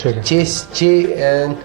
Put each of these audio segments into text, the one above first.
6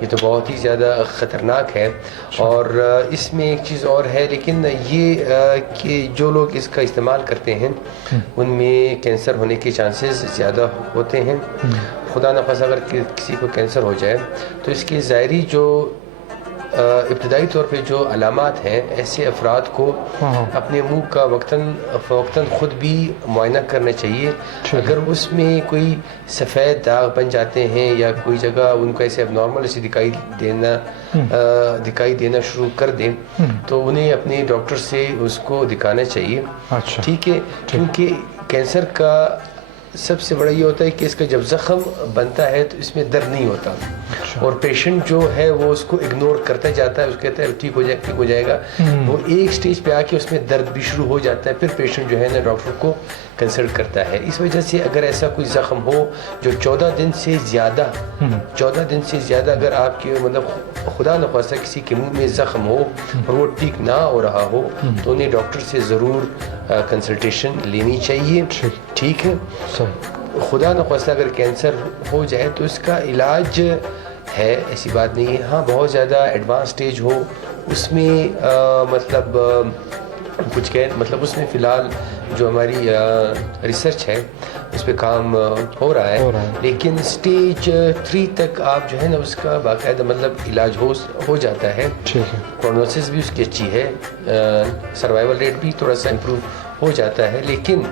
یہ تو بہت ہی زیادہ خطرناک ہے. اور اس میں ایک چیز اور ہے, لیکن یہ کہ جو لوگ اس کا استعمال کرتے ہیں ان میں کینسر ہونے کے چانسز زیادہ ہوتے ہیں. خدا نخواستہ اگر کسی کو کینسر ہو جائے تو اس کی ظاہری جو ابتدائی طور پہ جو علامات ہیں, ایسے افراد کو اپنے منہ کا وقتاً فوقتاً خود بھی معائنہ کرنا چاہیے. اگر اس میں کوئی سفید داغ بن جاتے ہیں یا کوئی جگہ ان کو ایسے اب نارمل ایسے دکھائی دینا شروع کر دیں تو انہیں اپنے ڈاکٹر سے اس کو دکھانا چاہیے. ٹھیک ہے, کیونکہ کینسر کا سب سے بڑا یہ ہوتا ہے کہ اس کا جب زخم بنتا ہے تو اس میں درد نہیں ہوتا, اور پیشنٹ جو ہے وہ اس کو اگنور کرتا جاتا ہے, اس کو کہتا ہے ٹھیک ہو جائے گا. وہ ایک سٹیج پہ آ کے اس میں درد بھی شروع ہو جاتا ہے, پھر پیشنٹ جو ہے نا ڈاکٹر کو کنسلٹ کرتا ہے. اس وجہ سے اگر ایسا کوئی زخم ہو جو 14 دن سے زیادہ اگر آپ کے مطلب خدا نخواستہ کسی کے منہ میں زخم ہو اور وہ ٹھیک نہ ہو رہا ہو تو انہیں ڈاکٹر سے ضرور کنسلٹیشن لینی چاہیے. ٹھیک ہے, خدا نخواستہ اگر کینسر ہو جائے تو اس کا علاج ہے, ایسی بات نہیں ہے. ہاں بہت زیادہ ایڈوانس سٹیج ہو اس میں مطلب اس میں فی الحال جو ہماری ریسرچ ہے اس پہ کام ہو رہا ہے, لیکن سٹیج 3 تک آپ جو ہے نا اس کا باقاعدہ مطلب علاج ہو جاتا ہے. پروگنوسس بھی اس کی اچھی ہے, سروائیول ریٹ بھی تھوڑا سا امپروو ہو جاتا ہے. لیکن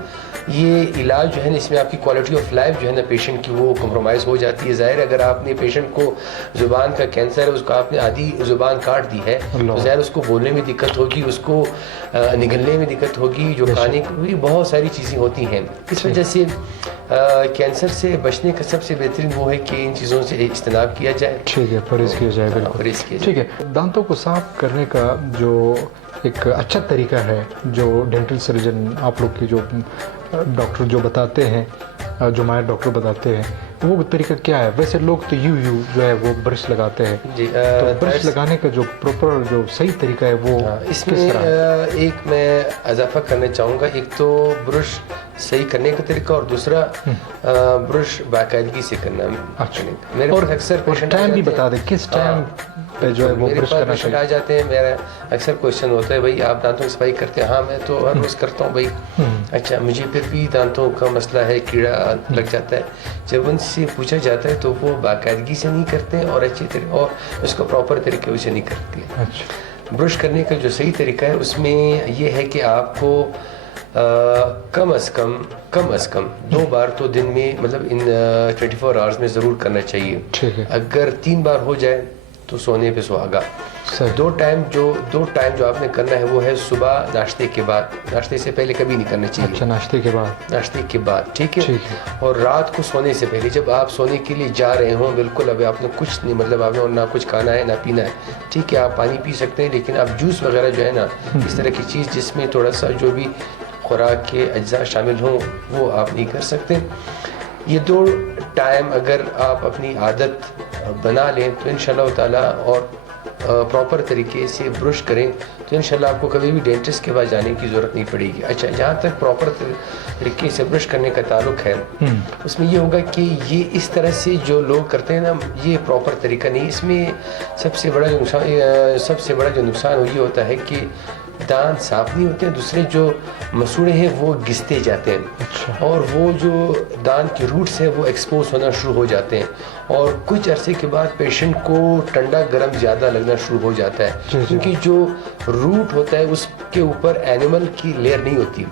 یہ علاج جو ہے نا اس میں آپ کی کوالٹی آف لائف جو ہے نا پیشنٹ کی وہ کمپرومائز ہو جاتی ہے. ظاہر اگر آپ نے پیشنٹ کو زبان کا کینسر ہے, اس کو آپ نے آدھی زبان کاٹ دی ہے تو ظاہر اس کو بولنے میں دقت ہوگی, اس کو نگلنے میں دقت ہوگی, جو کھانے کی بہت ساری چیزیں ہوتی ہیں. اس وجہ سے کینسر سے بچنے کا سب سے بہترین وہ ہے کہ ان چیزوں سے اجتناب کیا جائے. ٹھیک ہے, پرہیز کیا جائے. بالکل ٹھیک ہے. دانتوں کو صاف کرنے کا جو ایک اچھا طریقہ ہے جو ڈینٹل سرجن آپ لوگ کے جو ڈاکٹر جو بتاتے ہیں, جو ماہر ڈاکٹر بتاتے ہیں, وہ طریقہ کیا ہے؟ ویسے لوگ تو یوں جو ہے وہ برش لگاتے ہیں, تو برش لگانے کا جو پراپر جو صحیح طریقہ ہے وہ اس میں ایک میں اضافہ کرنا چاہوں گا. ایک تو برش صحیح کرنے کا طریقہ اور دوسرا برش باقاعدگی سے کرنا. میرے پاس اکثر پیشنٹ ٹائم بھی بتا دیں کس ٹائم پہ جو ہے وہ برش کرنا چاہیے. آ جاتے ہیں, میرا اکثر کوشچن ہوتا ہے بھائی آپ دانتوں کی صفائی کرتے ہیں؟ ہاں میں تو ہر روز کرتا ہوں بھائی. اچھا, مجھے پھر بھی دانتوں کا مسئلہ ہے, کیڑا لگ جاتا ہے. جب ان سے پوچھا جاتا ہے تو وہ باقاعدگی سے نہیں کرتے اور اچھے طریقے اور اس کو پراپر طریقے سے نہیں کرتے. برش کرنے کا جو صحیح طریقہ ہے اس میں یہ ہے کہ آپ کو کم از کم 2 بار تو دن میں مطلب ان 24 آورز میں ضرور کرنا چاہیے. اگر 3 بار ہو جائے تو سونے پہ سہاگا. 2 ٹائم جو آپ نے کرنا ہے وہ ہے صبح ناشتے کے بعد, ناشتے سے پہلے کبھی نہیں کرنا چاہیے. اچھا, ناشتے کے بعد. ٹھیک ہے. اور رات کو سونے سے پہلے جب آپ سونے کے لیے جا رہے ہوں, بالکل ابھی آپ نے کچھ نہیں مطلب آپ نے نہ کچھ کھانا ہے نہ پینا ہے. ٹھیک ہے, آپ پانی پی سکتے ہیں, لیکن آپ جوس وغیرہ جو ہے نا اس طرح کی چیز جس میں تھوڑا سا جو بھی خوراک کے اجزاء شامل ہوں وہ آپ نہیں کر سکتے. یہ 2 ٹائم اگر آپ اپنی عادت بنا لیں تو انشاءاللہ تعالی اور پراپر طریقے سے برش کریں تو انشاءاللہ آپ کو کبھی بھی ڈینٹسٹ کے پاس جانے کی ضرورت نہیں پڑے گی. اچھا, جہاں تک پراپر طریقے سے برش کرنے کا تعلق ہے اس میں یہ ہوگا کہ یہ اس طرح سے جو لوگ کرتے ہیں نا یہ پراپر طریقہ نہیں. اس میں سب سے بڑا جو نقصان یہ ہوتا ہے کہ دانت صاف نہیں ہوتے ہیں, دوسرے جو مسوڑے ہیں وہ گھستے جاتے ہیں اور وہ جو دانت کے روٹس ہیں وہ ایکسپوز ہونا شروع ہو جاتے ہیں اور کچھ عرصے کے بعد پیشنٹ کو ٹھنڈا گرم زیادہ لگنا شروع ہو جاتا ہے, کیونکہ جو روٹ ہوتا ہے اس کے اوپر اینیمل کی لیئر نہیں ہوتی.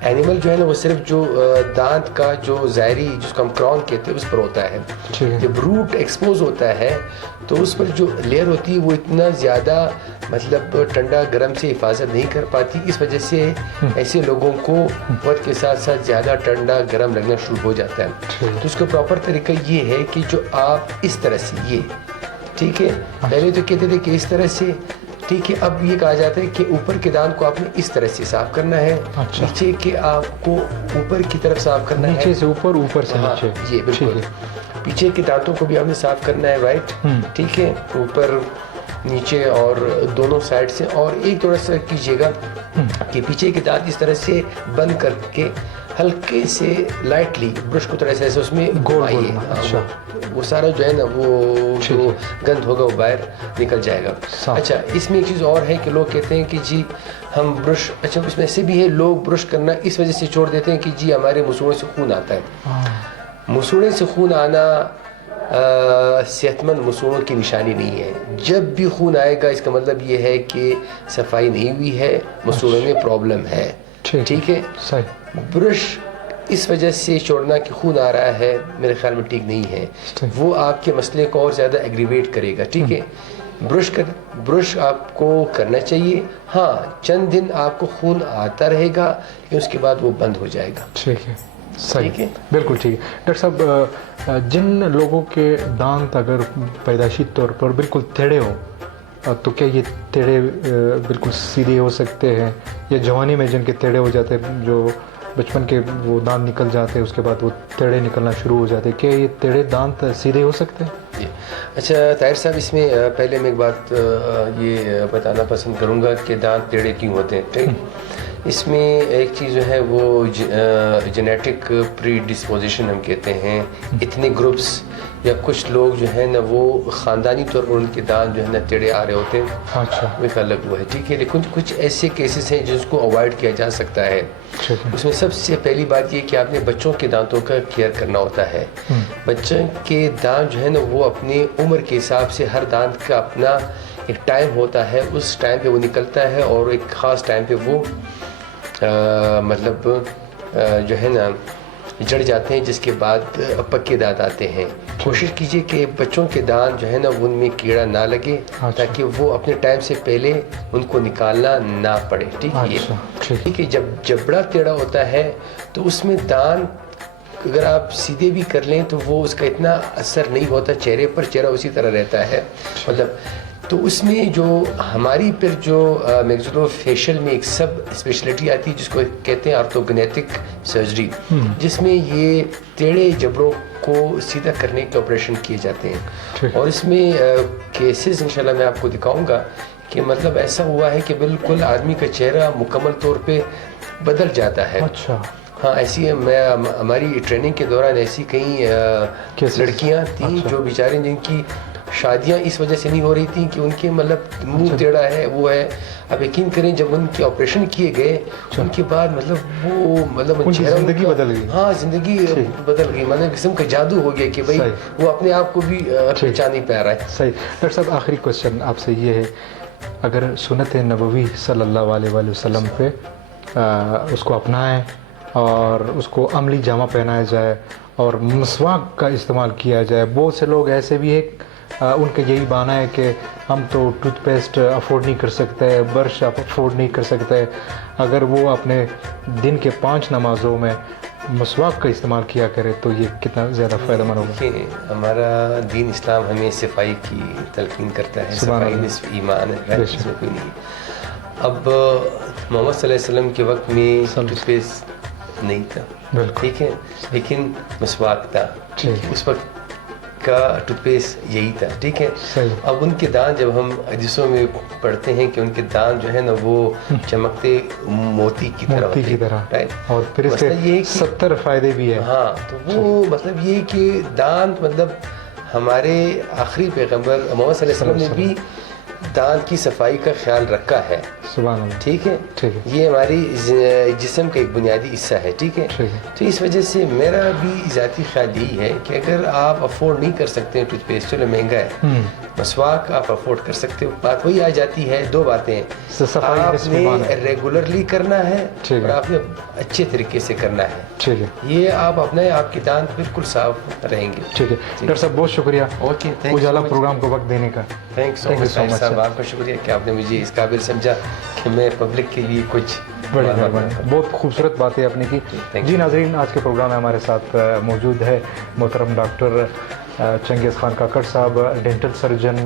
اینیمل جو ہے نا وہ صرف جو دانت کا جو ظاہری جس کو ہم کراون کہتے ہیں اس پر ہوتا ہے. جب روٹ ایکسپوز ہوتا ہے تو اس پر جو لیئر ہوتی ہے وہ اتنا زیادہ مطلب ٹھنڈا گرم سے حفاظت نہیں کر پاتی. اس وجہ سے ایسے لوگوں کو وقت کے ساتھ ساتھ زیادہ ٹھنڈا گرم لگنا شروع ہو جاتا ہے. تو اس کا پراپر طریقہ یہ ہے کہ جو آپ اس طرح سے یہ ٹھیک ہے, پہلے تو کہتے تھے کہ اس طرح سے ٹھیک ہے, اب یہ کہا جاتا ہے کہ اوپر کے دانت کو آپ نے اس طرح سے صاف کرنا ہے, نیچے کے آپ کو اوپر کی طرف صاف کرنا ہے, نیچے سے اوپر, اوپر سے نیچے. یہ بالکل. پیچھے کے دانتوں کو بھی آپ نے صاف کرنا ہے, رائٹ. ٹھیک ہے, اوپر نیچے اور دونوں سائڈ سے, اور ایک تھوڑا سا کیجیے گا کہ پیچھے کے دانت اس طرح سے بند کر کے ہلکے سے لائٹلی برش کو تھوڑا سا ایسے اس میں گھمائیے. وہ سارا جو ہے نا وہ جو گند ہوگا وہ باہر نکل جائے گا. اچھا, اس میں ایک چیز اور ہے کہ لوگ کہتے ہیں کہ جی ہم برش, اچھا اس میں ایسے بھی ہے لوگ برش کرنا اس وجہ سے چھوڑ دیتے ہیں کہ جی ہمارے مسوڑے سے خون آتا ہے. مسوڑے سے خون آنا صحت مند مسوڑوں کی نشانی نہیں ہے. جب بھی خون آئے گا اس کا مطلب یہ ہے کہ صفائی نہیں ہوئی ہے, مسوڑوں میں پرابلم ہے. ٹھیک ہے, برش اس وجہ سے چھوڑنا کہ خون آ رہا ہے میرے خیال میں ٹھیک نہیں ہے, وہ آپ کے مسئلے کو اور زیادہ ایگریویٹ کرے گا. ٹھیک ہے, برش آپ کو کرنا چاہیے. ہاں چند دن آپ کو خون آتا رہے گا لیکن اس کے بعد وہ بند ہو جائے گا. ٹھیک ہے, صحیح, بالکل ٹھیک ہے. ڈاکٹر صاحب, جن لوگوں کے دانت اگر پیدائشی طور پر بالکل ٹیڑھے ہوں تو کیا یہ ٹیڑھے بالکل سیدھے ہو سکتے ہیں, یا جوانی میں جن کے ٹیڑھے ہو جاتے ہیں, جو بچپن کے وہ دانت نکل جاتے ہیں اس کے بعد وہ ٹیڑھے نکلنا شروع ہو جاتے ہیں, کیا یہ ٹیڑھے دانت سیدھے ہو سکتے ہیں؟ اچھا طاہر صاحب, اس میں پہلے میں ایک بات یہ بتانا پسند کروں گا کہ دانت ٹیڑھے کیوں ہوتے ہیں. ٹھیک, اس میں ایک چیز جو ہے وہ جینیٹک پری ڈسپوزیشن ہم کہتے ہیں. اتنے گروپس یا کچھ لوگ جو ہیں نا وہ خاندانی طور پر ان کے دانت جو ہے نا ٹیڑھے آ رہے ہوتے ہیں. اچھا, وہ ایک الگ وہ ہے. ٹھیک ہے, لیکن کچھ ایسے کیسز ہیں جس کو اوائڈ کیا جا سکتا ہے. اس میں سب سے پہلی بات یہ کہ آپ نے بچوں کے دانتوں کا کیئر کرنا ہوتا ہے. بچوں کے دانت جو ہے نا وہ اپنی عمر کے حساب سے ہر دانت کا اپنا ایک ٹائم ہوتا ہے, اس ٹائم پہ وہ نکلتا ہے اور ایک خاص ٹائم پہ وہ مطلب جو ہے نا جڑ جاتے ہیں, جس کے بعد پکے دانت آتے ہیں. کوشش کیجئے کہ بچوں کے دانت جو ہے نا ان میں کیڑا نہ لگے تاکہ وہ اپنے ٹائم سے پہلے ان کو نکالنا نہ پڑے. ٹھیک ہے, ٹھیک ہے. جب جبڑا ٹیڑھا ہوتا ہے تو اس میں دانت اگر آپ سیدھے بھی کر لیں تو وہ اس کا اتنا اثر نہیں ہوتا چہرے پر, چہرہ اسی طرح رہتا ہے. مطلب تو اس میں جو ہماری پھر جو میگزولو فیشل میں ایک سب اسپیشلٹی آتی ہے جس کو کہتے ہیں آرتھوگنیٹک سرجری, جس میں یہ ٹیڑھے جبڑوں کو سیدھا کرنے کے آپریشن کیے جاتے ہیں. اور اس میں کیسز انشاءاللہ میں آپ کو دکھاؤں گا کہ مطلب ایسا ہوا ہے کہ بالکل آدمی کا چہرہ مکمل طور پہ بدل جاتا ہے. اچھا, ہاں ایسی میں ہماری ٹریننگ کے دوران ایسی کئی لڑکیاں تھیں جو بیچاریں جن کی شادیاں اس وجہ سے نہیں ہو رہی تھیں کہ ان کے مطلب منہ ٹیڑھا ہے وہ ہے. اب یقین کریں جب ان کے آپریشن کیے گئے ان کے بعد مطلب وہ مطلب زندگی بدل گئی. ہاں زندگی بدل گئی, مطلب قسم کا جادو ہو گیا کہ بھائی وہ اپنے آپ کو بھی پہچان نہیں پا رہا ہے. صحیح. ڈاکٹر صاحب آخری کوشچن آپ سے یہ ہے, اگر سنت نبوی صلی اللہ علیہ وآلہ وسلم پہ اس کو اپنائیں اور اس کو عملی جامہ پہنایا جائے اور مسواک کا استعمال کیا جائے. بہت سے لوگ ایسے بھی ہیں ان کا یہی بہانہ ہے کہ ہم تو ٹوتھ پیسٹ افورڈ نہیں کر سکتے, برش افورڈ نہیں کر سکتے. اگر وہ اپنے دن کے 5 نمازوں میں مسواک کا استعمال کیا کرے تو یہ کتنا زیادہ فائدہ مند ہوگا. دیکھیں ہمارا دین اسلام ہمیں صفائی کی تلقین کرتا ہے. صفائی نصف ایمان ہے, کوئی نہیں. اب محمد صلی اللہ علیہ وسلم کے وقت میں ٹوتھ پیسٹ نہیں تھا, ٹھیک ہے, لیکن مسواک تھا. اس وقت کا ٹوتھ پیسٹ یہی تھا. ٹھیک ہے, اب ان کے دانت جب ہم حدیثوں میں پڑھتے ہیں کہ ان کے دانت جو ہے نا وہ چمکتے موتی کی طرح ہوتے ہیں, اور پھر اس کے 70 فائدے بھی ہیں. ہاں, تو وہ مطلب یہ کہ دانت مطلب ہمارے آخری پیغمبر محمد صلی اللہ علیہ وسلم نے بھی دانت کی صفائی کا خیال رکھا ہے. سبحان اللہ. ٹھیک ہے, یہ ہماری جسم کا ایک بنیادی حصہ ہے. ٹھیک ہے, تو اس وجہ سے میرا بھی ذاتی خیال یہی ہے کہ اگر آپ افورڈ نہیں کر سکتے ہیں ٹوتھ پیسٹ, چلو مہنگا ہے, مسواک آپ افورڈ کر سکتے ہو. بات وہی آ جاتی ہے, 2 باتیں ہیں, آپ نے ریگولرلی کرنا ہے اور آپ نے اچھے طریقے سے کرنا ہے. ٹھیک ہے, یہ آپ اپنے آپ کے دانت بالکل صاف رہیں گے. ٹھیک ہے ڈاکٹر صاحب, بہت شکریہ اجالا پروگرام کو وقت دینے کا. تھینک سو مچ صاحب, آپ کا شکریہ کہ آپ نے مجھے اس قابل سمجھا کہ میں پبلک کے لیے کچھ. بڑی مہربانی, بہت خوبصورت باتیں آپ نے کی. جی ناظرین, آج کے پروگرام میں ہمارے ساتھ موجود ہے محترم ڈاکٹر چنگیز خان کاکڑ صاحب, ڈینٹل سرجن,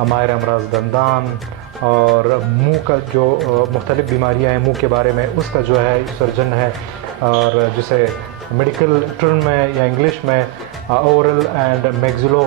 ماہر امراض دندان اور منہ کا جو مختلف بیماریاں ہیں منہ کے بارے میں اس کا جو ہے سرجن ہے, اور جسے میڈیکل ٹرم میں یا انگلش میں اورل اینڈ میگزولو